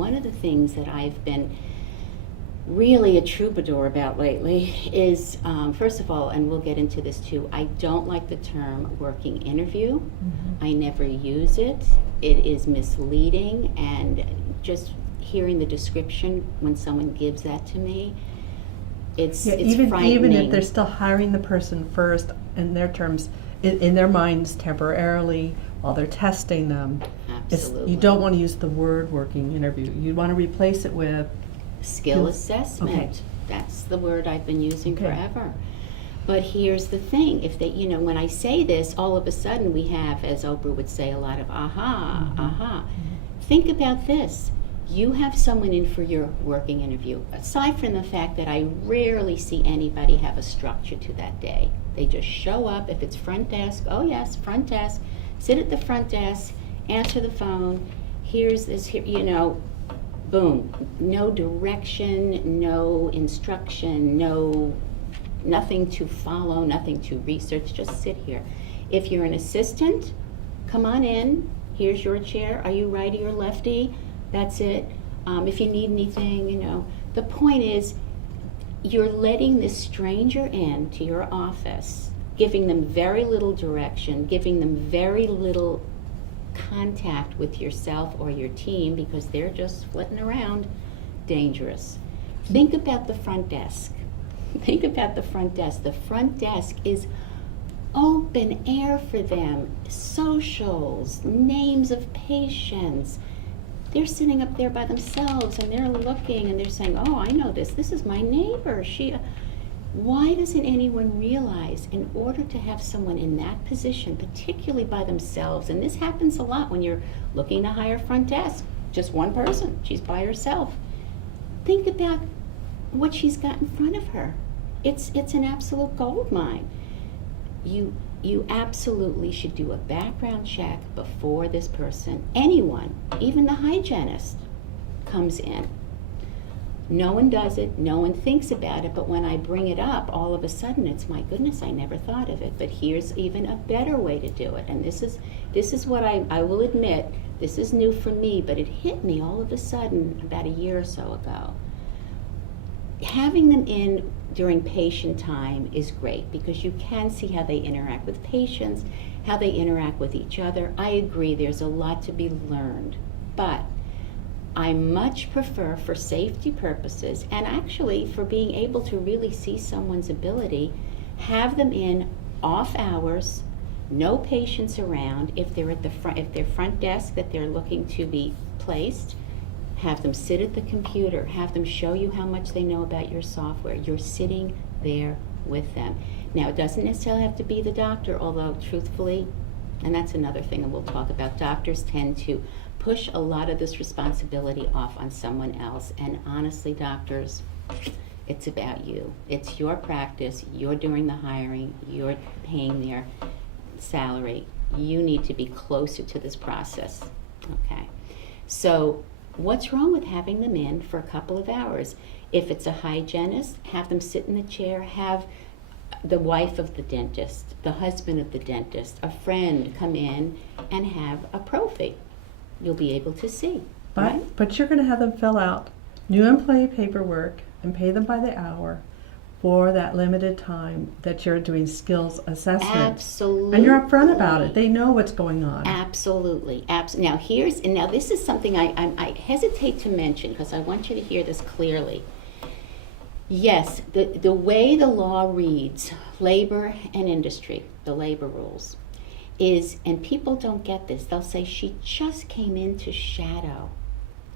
one of the things that I've been really a troubadour about lately is, first of all, and we'll get into this too, I don't like the term working interview. I never use it. It is misleading, and just hearing the description when someone gives that to me, it's frightening. Even if they're still hiring the person first in their terms, in their minds temporarily, while they're testing them. Absolutely. You don't want to use the word working interview. You want to replace it with skill assessment. Okay. That's the word I've been using forever. But here's the thing, if they, when I say this, all of a sudden we have, as Oprah would say, a lot of aha. Think about this. You have someone in for your working interview. Aside from the fact that I rarely see anybody have a structure to that day. They just show up. If it's front desk, oh yes, front desk. Sit at the front desk, answer the phone. Here's this, boom. No direction, no instruction, nothing to follow, nothing to research, just sit here. If you're an assistant, come on in. Here's your chair. Are you righty or lefty? That's it. If you need anything, the point is you're letting this stranger in to your office, giving them very little direction, giving them very little contact with yourself or your team because they're just flitting around. Dangerous. Think about the front desk. Think about the front desk. The front desk is open air for them. Socials, names of patients. They're sitting up there by themselves and they're looking and they're saying, oh, I know this. This is my neighbor. Why doesn't anyone realize in order to have someone in that position, particularly by themselves, and this happens a lot when you're looking to hire front desk, just one person, she's by herself. Think about what she's got in front of her. It's an absolute gold mine. You absolutely should do a background check before this person, anyone, even the hygienist, comes in. No one does it, no one thinks about it, but when I bring it up, all of a sudden it's, my goodness, I never thought of it. But here's even a better way to do it. And this is what I will admit, this is new for me, but it hit me all of a sudden about a year or so ago. Having them in during patient time is great because you can see how they interact with patients, how they interact with each other. I agree, there's a lot to be learned, but I much prefer, for safety purposes and actually for being able to really see someone's ability, have them in off hours, no patients around. If they're at the front, if they're front desk that they're looking to be placed, have them sit at the computer, have them show you how much they know about your software. You're sitting there with them. Now, it doesn't necessarily have to be the doctor, although truthfully, and that's another thing that we'll talk about, doctors tend to push a lot of this responsibility off on someone else. And honestly, doctors, it's about you. It's your practice. You're doing the hiring. You're paying their salary. You need to be closer to this process. Okay. So what's wrong with having them in for a couple of hours? If it's a hygienist, have them sit in the chair, have the wife of the dentist, the husband of the dentist, a friend come in and have a prophy. You'll be able to see. But you're going to have them fill out new employee paperwork and pay them by the hour for that limited time that you're doing skills assessment. Absolutely. And you're upfront about it. They know what's going on. Absolutely. Now this is something I hesitate to mention because I want you to hear this clearly. Yes, the way the law reads, labor and industry, the labor rules, is, and people don't get this, they'll say she just came in to shadow.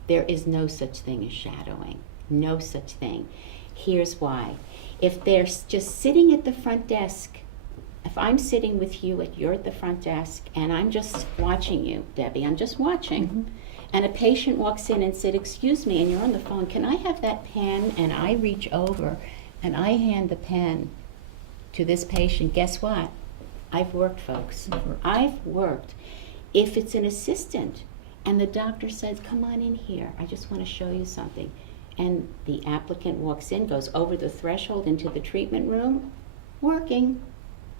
There is no such thing as shadowing. No such thing. Here's why. If they're just sitting at the front desk, if I'm sitting with you you're at the front desk and I'm just watching you, Debbie, I'm just watching, and a patient walks in and said, excuse me, and you're on the phone, can I have that pen? And I reach over and I hand the pen to this patient. Guess what? I've worked, folks. I've worked. If it's an assistant and the doctor says, come on in here, I just want to show you something, and the applicant walks in, goes over the threshold into the treatment room, working.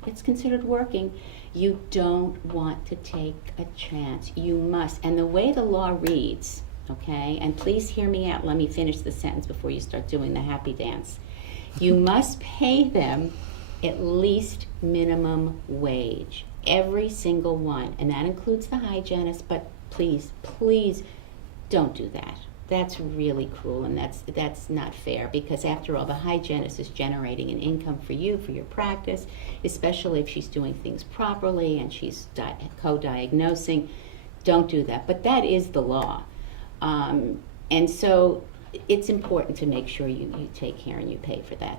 It's considered working. You don't want to take a chance. You must. And the way the law reads, okay? And please hear me out. Let me finish the sentence before you start doing the happy dance. You must pay them at least minimum wage, every single one, and that includes the hygienist, but please, please don't do that. That's really cruel, and that's not fair, because after all, the hygienist is generating an income for you, for your practice, especially if she's doing things properly and she's co-diagnosing. Don't do that, but that is the law. And so it's important to make sure you take care and you pay for that.